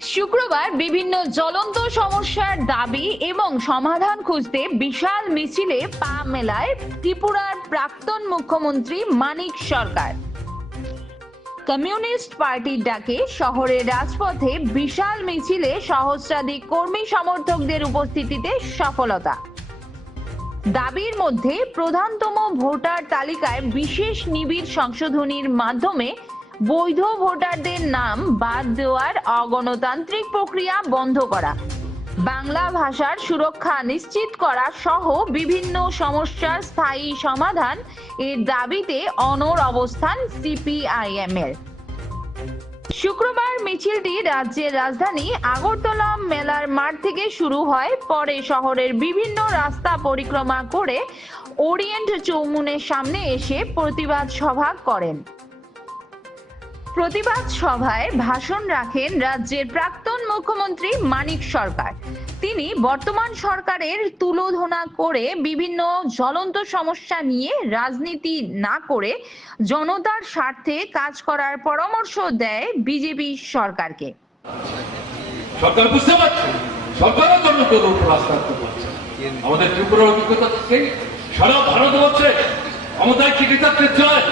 শুক্রবার বিভিন্ন জ্বলন্ত সমস্যার দাবি এবং সমাধান খুঁজতে বিশাল মিছিলে পা মেলায় ত্রিপুরার প্রাক্তন মুখ্যমন্ত্রী মানিক সরকার। কমিউনিস্ট পার্টির ডাকে শহরের রাজপথে বিশাল মিছিলে সহস্রাধিক কর্মী সমর্থকদের উপস্থিতিতে সফলতা। দাবির মধ্যে প্রধানতম ভোটার তালিকায় বিশেষ নিবিড় সংশোধনীর মাধ্যমে বৈধ ভোটারদের নাম বাদ দেওয়ার অগণতান্ত্রিক প্রক্রিয়া বন্ধ করা, বাংলা ভাষার সুরক্ষা নিশ্চিত করা সহ বিভিন্ন সমস্যার স্থায়ী সমাধান এর দাবিতে অনড় অবস্থান সিপিআইএম এর। শুক্রবার মিছিলটি রাজ্যের রাজধানী আগরতলা মেলার মাঠ থেকে শুরু হয়, পরে শহরের বিভিন্ন রাস্তা পরিক্রমা করে ওরিয়েন্ট চৌমুনের সামনে এসে প্রতিবাদ সভা করেন। প্রতিবাদ সভায় ভাষণ রাখেন রাজ্যের প্রাক্তন মুখ্যমন্ত্রী মানিক সরকার। তিনি বর্তমান সরকারের তুলোধনা করে বিভিন্ন জ্বলন্ত সমস্যা নিয়ে রাজনীতি না করে জনতার স্বার্থে কাজ করার পরামর্শ দেয় বিজেপি সরকারকে। সরকার বুঝতে পারছে, সরকারের জন্য তো রাস্তা পারছে। আমাদের ত্রিপুরার অভিজ্ঞতা থেকে সারা ভারতবর্ষে ক্ষমতায় টিকে থাকতে চায়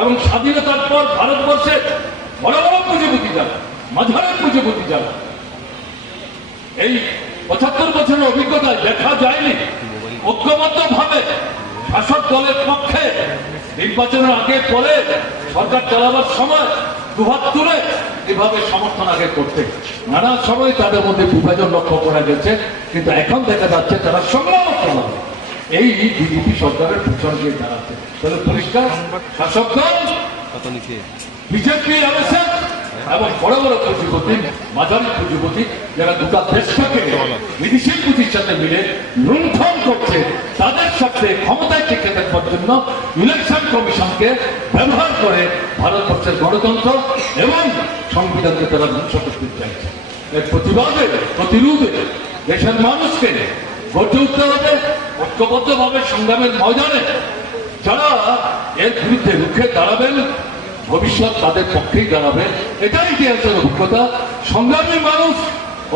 এবং স্বাধীনতার পর ভারতবর্ষে বড় বড় পুঁজিপতি যারা, মাঝারের পুঁজিপতি যারা, এই ৭৫ বছরের অভিজ্ঞতায় দেখা যায়নি ঐক্যবদ্ধ ভাবে শাসক দলের পক্ষে নির্বাচনের আগে পরে সরকার চালাবার সময় দুহাত তুলে এভাবে সমর্থন আগে করতে। নানা সময় তাদের মধ্যে বিভাজন লক্ষ্য করা গেছে, কিন্তু এখন দেখা যাচ্ছে তারা সংগ্রাম চালাবে এই বিজেপি সরকারের পিছনে গিয়ে দাঁড়াচ্ছে। তাহলে পরিষ্কার শাসক দল বিজেপি এবং বড় বড় পুঁজিপতি, মাঝারি পুঁজিপতি যারা গোটা দেশটাকে বিদেশি পুঁজির সাথে মিলে লুণ্ঠন করছে, তাদের সাথে ক্ষমতায় টিকে থাকবার জন্য ইলেকশন কমিশনকে ব্যবহার করে ভারতবর্ষের গণতন্ত্র এবং সংবিধানকে তারা ধ্বংস করতে চাইছে। এর প্রতিবাদে প্রতিরোধে দেশের মানুষকে গড়ে উঠতে হবে ঐক্যবদ্ধভাবে সংগ্রামের ময়দানে। যারা এর বিরুদ্ধে রুখে দাঁড়াবেন ভবিষ্যৎ তাদের পক্ষেই দাঁড়াবে, এটাই ইতিহাসের অভিজ্ঞতা। সংগ্রামী মানুষ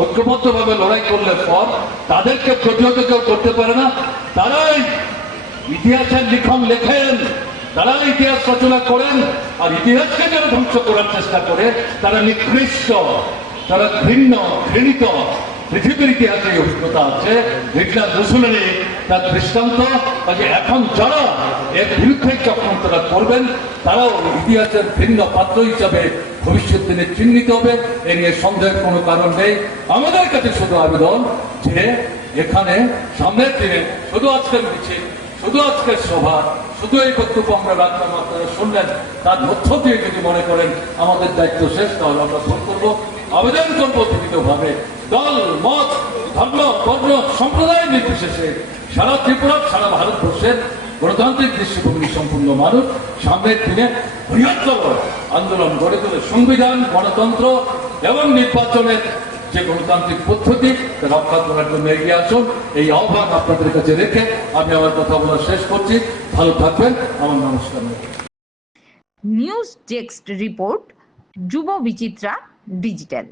ঐক্যবদ্ধভাবে লড়াই করলে পর তাদেরকে প্রতিহত কেউ করতে পারে না। তারাই ইতিহাসের লিখন লেখেন, তারা ইতিহাস রচনা করেন, আর ইতিহাসকে যারা ধ্বংস করার চেষ্টা করে তারা নিকৃষ্ট, তারা ঘৃণিত। পৃথিবীর ইতিহাসে অভিজ্ঞতা আছে, হিটলার মুসলিনি তার দৃষ্টান্ত। এখন যারা এর বিরুদ্ধে চক্রান্তরা করবেন তারাও ইতিহাসের ভিন্ন পাত্র হিসাবে ভবিষ্যৎ দিনে চিহ্নিত হবে, এ নিয়ে সন্দেহের কোনো কারণ নেই। আমাদের কাছে শুধু আবেদন যে এখানে সামনের দিনে শুধু আজকের মিছিল, শুধু আজকের সভা, শুধু এই বক্তব্য আমরা রাখলাম, আপনারা শুনলেন, তার মধ্য দিয়ে যদি মনে করেন আমাদের দায়িত্ব শেষ, তাহলে আমরা ফোন করবো, আবেদন করবো বিভিন্নভাবে দল, মত, ধর্ম, বর্ণ, সম্প্রদায় নির্বিশেষে সারা ত্রিপুরা, সারা ভারতবর্ষের গণতান্ত্রিক দৃষ্টিভঙ্গি সম্পূর্ণ মানুষ সামনের দিনে বৃহত্তর আন্দোলন গড়ে তোলে সংবিধান, গণতন্ত্র এবং নির্বাচনের যে গণতান্ত্রিক পদ্ধতি রক্ষা করার জন্য এগিয়ে আসুন। এই আহ্বান আপনাদের কাছে রেখে আমি আমার কথা বলা শেষ করছি। ভালো থাকবেন, আমার নমস্কার। নিউজ ডেস্ক রিপোর্ট, যুব বিচিত্রা ডিজিটাল।